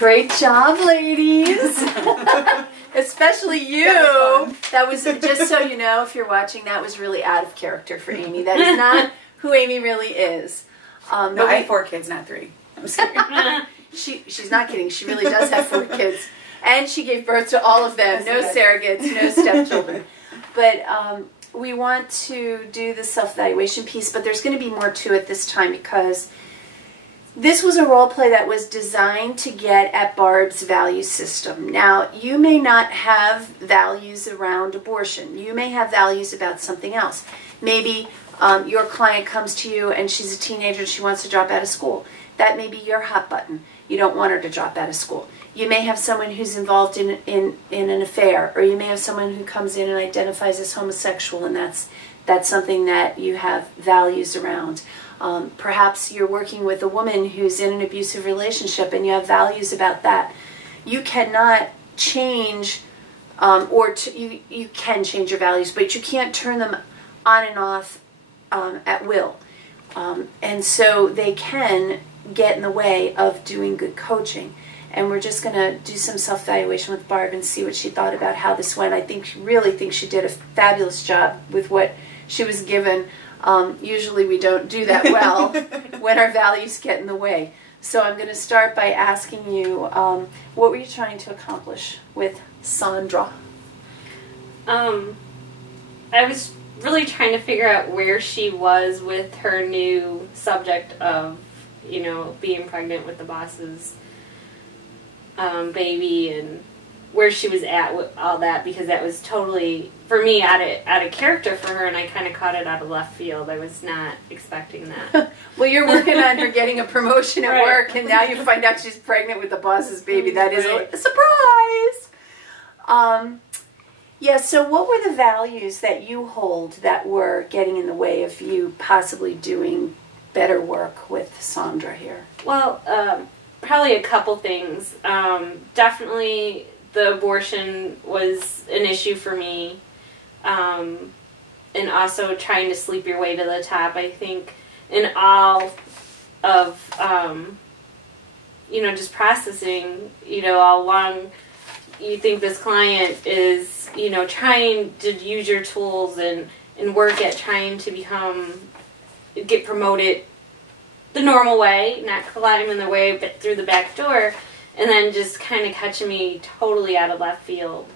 Great job, ladies. Especially you. That was, just so you know, if you're watching, that was really out of character for Amy. That is not who Amy really is. No, I have 4 kids, not 3. I'm just kidding. She's not kidding. She really does have 4 kids. And she gave birth to all of them. No surrogates, no stepchildren. But we want to do the self-evaluation piece, but there's going to be more to it this time because this was a role play that was designed to get at Barb's value system. Now, you may not have values around abortion. You may have values about something else. Maybe your client comes to you and she's a teenager and she wants to drop out of school. That may be your hot button. You don't want her to drop out of school. You may have someone who's involved in an affair, or you may have someone who comes in and identifies as homosexual, and that's something that you have values around. Perhaps you're working with a woman who's in an abusive relationship and you have values about that. You cannot change, you can change your values, but you can't turn them on and off at will. And so they can get in the way of doing good coaching. And we're just going to do some self-evaluation with Barb and see what she thought about how this went. I really think she did a fabulous job with what she was given. Usually we don't do that well when our values get in the way. So I'm going to start by asking you, what were you trying to accomplish with Cassondra? I was really trying to figure out where she was with her new subject of, being pregnant with the boss's baby, and where she was at with all that, because that was totally, for me, out of character for her, and I kind of caught it out of left field. I was not expecting that. Well, you're working on her getting a promotion at work, and now you find out she's pregnant with the boss's baby. That is a surprise. Yeah, so what were the values that you hold that were getting in the way of you possibly doing better work with Cassondra here? Well, probably a couple things. Definitely the abortion was an issue for me. And also trying to sleep your way to the top. I think in all of, just processing, all along, you think this client is, trying to use your tools and work at trying to get promoted the normal way, not climbing the way, but through the back door, and then just kind of catching me totally out of left field.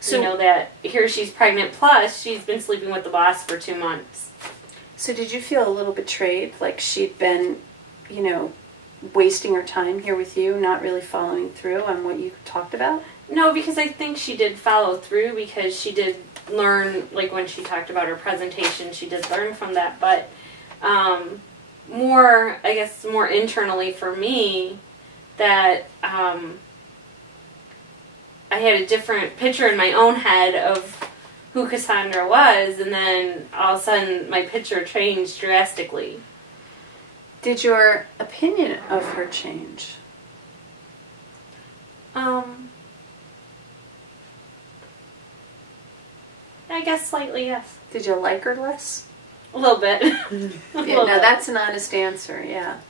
So, that here she's pregnant, plus she's been sleeping with the boss for 2 months. So did you feel a little betrayed, like she'd been, wasting her time here with you, not really following through on what you talked about? No, because I think she did follow through, because she did learn, like when she talked about her presentation, she did learn from that, but more internally for me, that I had a different picture in my own head of who Cassondra was, and then all of a sudden my picture changed drastically. Did your opinion of her change? I guess slightly, yes. Did you like her less? A little bit. No, that's an honest answer, yeah.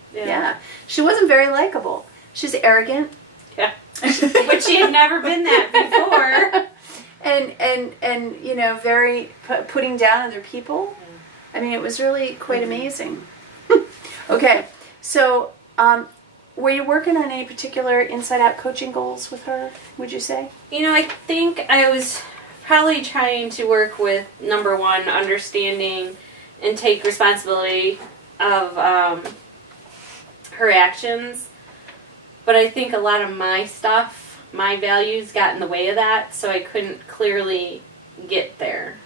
She wasn't very likable. She's arrogant. Yeah. But she had never been that before. And very putting down other people. I mean, it was really quite amazing. Okay, so were you working on any particular inside-out coaching goals with her, would you say? I think I was probably trying to work with, number one, understanding and take responsibility of her actions. But I think a lot of my stuff, my values, got in the way of that, so I couldn't clearly get there.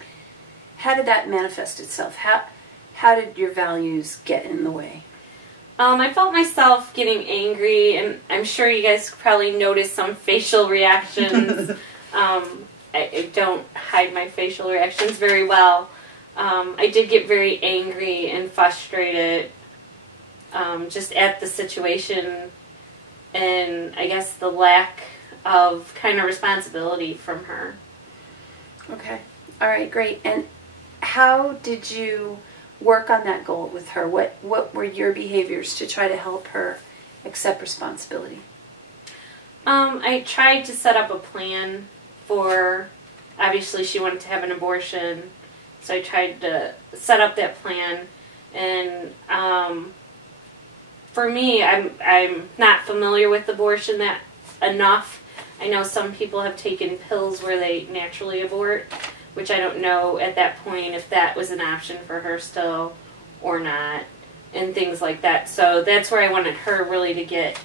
How did that manifest itself? How did your values get in the way? I felt myself getting angry, and I'm sure you guys probably noticed some facial reactions. I don't hide my facial reactions very well. I did get very angry and frustrated just at the situation, and I guess the lack of kind of responsibility from her. Okay. All right, great. And how did you work on that goal with her? What were your behaviors to try to help her accept responsibility? I tried to set up a plan for, obviously she wanted to have an abortion, so I tried to set up that plan, and for me, I'm not familiar with abortion that enough. I know some people have taken pills where they naturally abort, which I don't know at that point if that was an option for her still or not, and things like that. So that's where I wanted her really to get,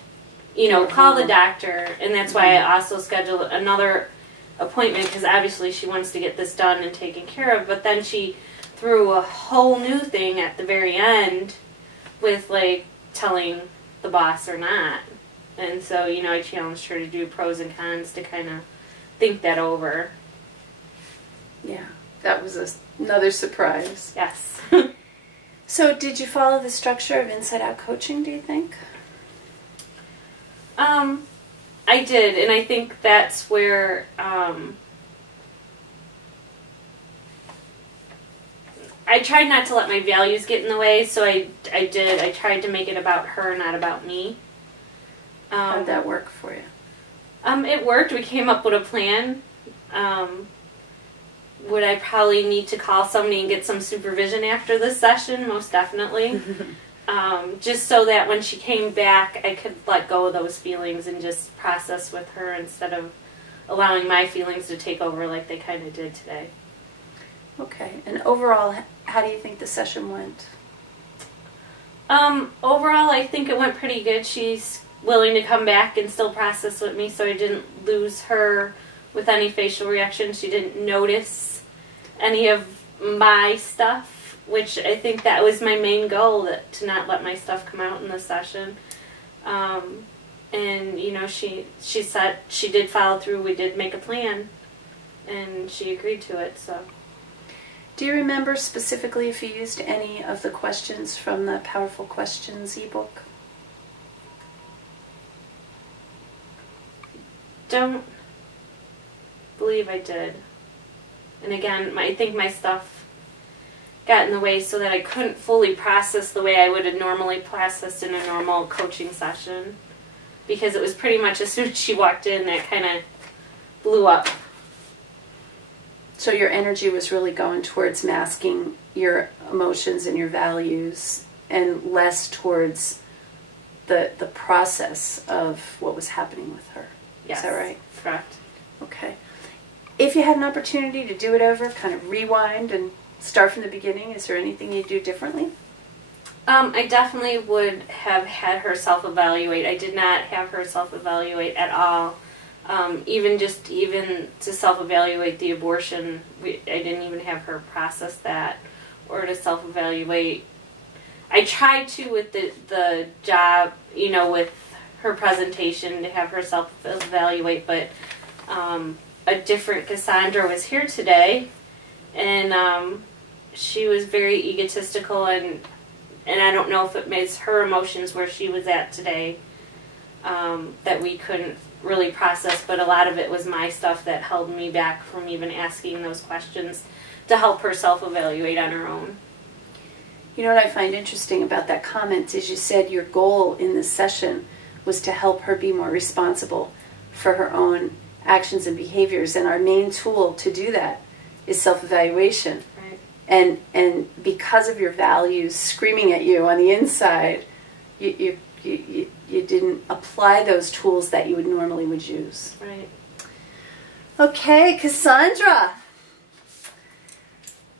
call the doctor, and that's why I also scheduled another appointment, because obviously she wants to get this done and taken care of, but then she threw a whole new thing at the very end with, like, telling the boss or not. And so, I challenged her to do pros and cons to kind of think that over. Yeah, that was another surprise. Yes. So did you follow the structure of Inside Out coaching, do you think? I did, and I think that's where I tried not to let my values get in the way, so I tried to make it about her, not about me. How did that work for you? It worked. We came up with a plan. Would I probably need to call somebody and get some supervision after this session? Most definitely. Just so that when she came back, I could let go of those feelings and just process with her instead of allowing my feelings to take over like they kind of did today. Okay. And overall, how do you think the session went? Overall, I think it went pretty good. She's willing to come back and still process with me, so I didn't lose her with any facial reaction. She didn't notice any of my stuff, which I think that was my main goal, to not let my stuff come out in the session. And, she said she did follow through. We did make a plan, and she agreed to it, so. Do you remember specifically if you used any of the questions from the Powerful Questions ebook? Don't believe I did. And again, I think my stuff got in the way so that I couldn't fully process the way I would have normally processed in a normal coaching session. Because it was pretty much as soon as she walked in, that kind of blew up. So your energy was really going towards masking your emotions and your values, and less towards the process of what was happening with her. Yes. Is that right? Correct. Okay. If you had an opportunity to do it over, kind of rewind and start from the beginning, is there anything you'd do differently? I definitely would have had her self-evaluate. I did not have her self-evaluate at all. Even to self-evaluate the abortion, I didn't even have her process that, or to self-evaluate. I tried to with the job, with her presentation, to have her self-evaluate, but a different Cassondra was here today, and she was very egotistical, and I don't know if it makes her emotions where she was at today that we couldn't really process, but a lot of it was my stuff that held me back from even asking those questions to help her self-evaluate on her own. You know what I find interesting about that comment is you said your goal in this session was to help her be more responsible for her own actions and behaviors, and our main tool to do that is self-evaluation. Right. And because of your values screaming at you on the inside, you didn't apply those tools that you would normally use. Right. Okay, Cassondra,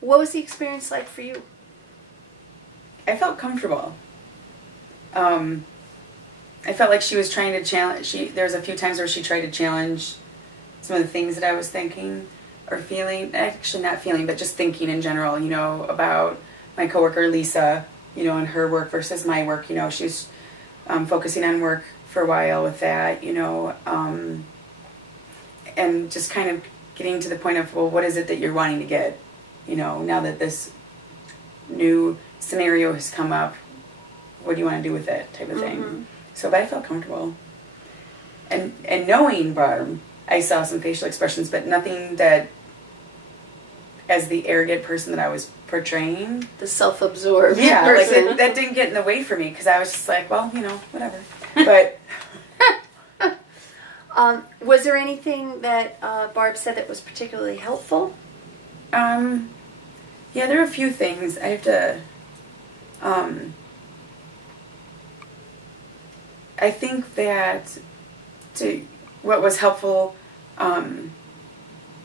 what was the experience like for you? I felt comfortable. I felt like she was trying to challenge. There's a few times where she tried to challenge some of the things that I was thinking or feeling. Actually, not feeling, but just thinking in general. About my coworker Lisa. And her work versus my work. She was focusing on work for a while with that. And just kind of getting to the point of, well, what is it that you're wanting to get? Now that this new scenario has come up, what do you want to do with it, type of thing. Mm-hmm. So, but I felt comfortable. And knowing Barb, I saw some facial expressions, but nothing that, as the arrogant person that I was portraying. The self-absorbed person. Like that didn't get in the way for me, because I was just like, well, whatever. But Was there anything that Barb said that was particularly helpful? Yeah, there are a few things. I have to, I think that what was helpful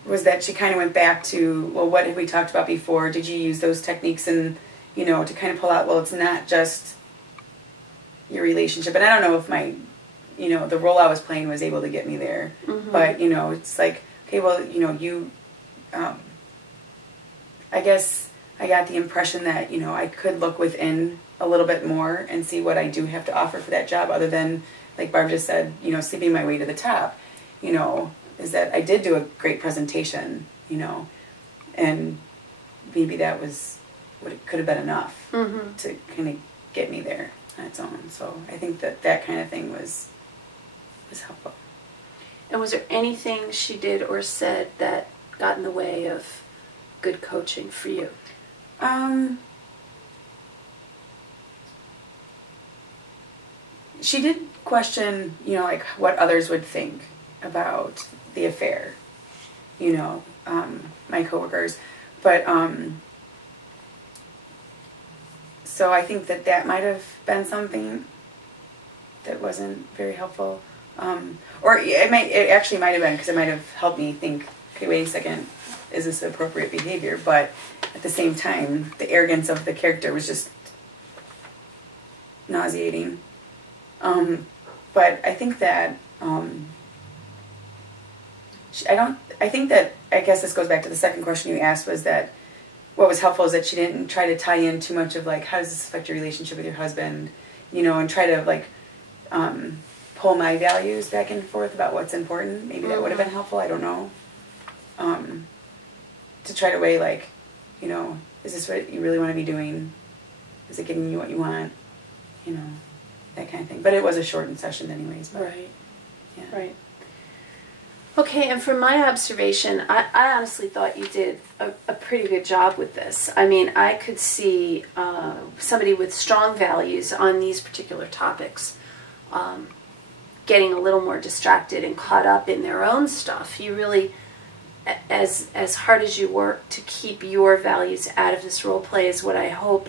was that she kind of went back to, well, what had we talked about before? Did you use those techniques and, you know, to kind of pull out, well, it's not just your relationship. And I don't know if my, you know, the role I was playing was able to get me there. Mm-hmm. But, you know, it's like, okay, well, you know, I guess I got the impression that, you know, I could look within a little bit more and see what I do have to offer for that job other than, like Barb just said, you know, sleeping my way to the top, you know, is that I did do a great presentation, you know, and maybe that was what it could have been enough mm-hmm. to kind of get me there on its own. So I think that that kind of thing was helpful. And was there anything she did or said that got in the way of good coaching for you? She did question, you know, like what others would think about the affair, you know, my coworkers. But, so I think that that might have been something that wasn't very helpful. Or it actually might have been, because it might have helped me think, okay, wait a second, is this appropriate behavior? But at the same time, the arrogance of the character was just nauseating. But I think that, I guess this goes back to the second question you asked, was that what was helpful is that she didn't try to tie in too much of like, how does this affect your relationship with your husband, you know, and try to like, pull my values back and forth about what's important. Maybe that would have been helpful, I don't know. To try to weigh like, you know, is this what you really want to be doing? Is it giving you what you want? You know, that kind of thing. But it was a shortened session anyways. But, right. Yeah. Right. Okay, and from my observation, I honestly thought you did a pretty good job with this. I mean, I could see somebody with strong values on these particular topics getting a little more distracted and caught up in their own stuff. You really, as hard as you work to keep your values out of this role play, is what I hope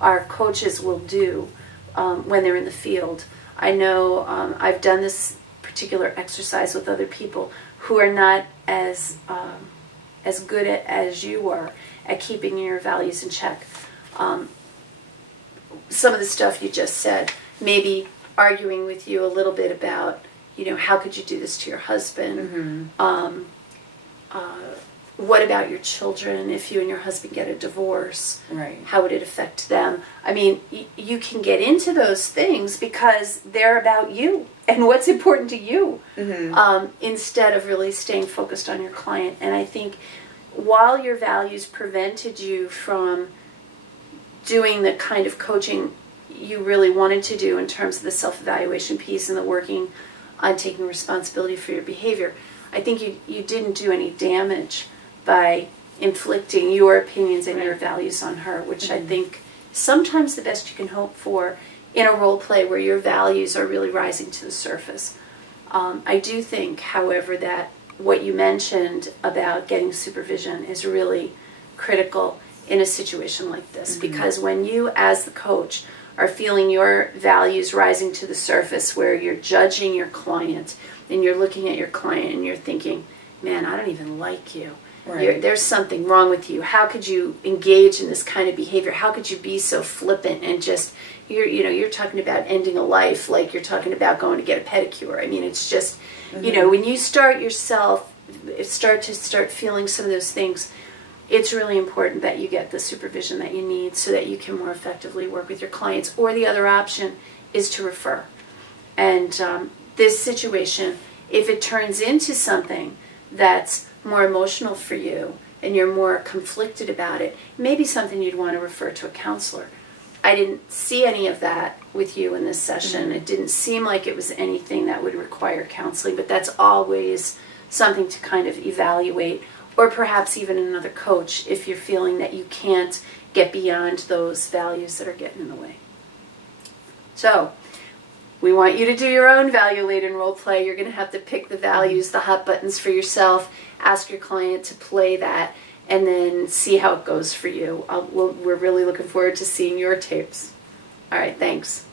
our coaches will do when they're in the field. I know I've done this particular exercise with other people who are not as good as you are at keeping your values in check. Some of the stuff you just said, maybe arguing with you a little bit about, you know, how could you do this to your husband? Mm-hmm. What about your children if you and your husband get a divorce? Right. How would it affect them? I mean, you can get into those things because they're about you and what's important to you, mm-hmm. Instead of really staying focused on your client. And I think while your values prevented you from doing the kind of coaching you really wanted to do in terms of the self-evaluation piece and the working on taking responsibility for your behavior, I think you didn't do any damage by inflicting your opinions and your values on her, which mm-hmm. I think sometimes the best you can hope for in a role play where your values are really rising to the surface. I do think, however, that what you mentioned about getting supervision is really critical in a situation like this, mm-hmm. because when you, as the coach, are feeling your values rising to the surface where you're judging your client and you're looking at your client and you're thinking, man, I don't even like you. Right. There's something wrong with you. How could you engage in this kind of behavior? How could you be so flippant and just, you're talking about ending a life like you're talking about going to get a pedicure. I mean, it's just, mm-hmm. When you start feeling some of those things, it's really important that you get the supervision that you need so that you can more effectively work with your clients. Or the other option is to refer. And this situation, if it turns into something that's more emotional for you and you're more conflicted about it, maybe something you'd want to refer to a counselor. I didn't see any of that with you in this session. Mm-hmm. It didn't seem like it was anything that would require counseling, but that's always something to kind of evaluate, or perhaps even another coach if you're feeling that you can't get beyond those values that are getting in the way. So, We want you to do your own value-laden role play. You're going to have to pick the values, the hot buttons for yourself, ask your client to play that, and then see how it goes for you. We're really looking forward to seeing your tapes. All right, thanks.